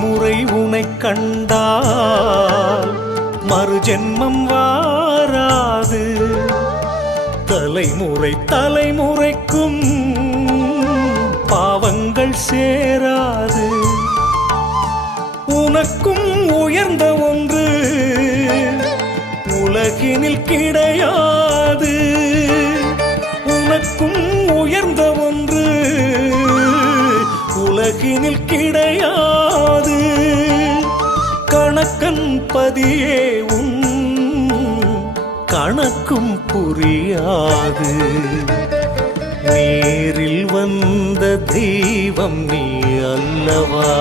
முறை உனை கண்டால் மறுஜென்மம் வாராது. தலைமுறை தலைமுறைக்கும் பாவங்கள் சேராது. உனக்கும் உயர்ந்த ஒன்று உலகினில் கிடையாது. உனக்கும் உயர்ந்த ஒன்று உலகினில் கிடையாது. கணக்கன் பதியே உன் கணக்கும் புரியாது. நேரில் வந்த தெய்வம் நீ அல்லவா?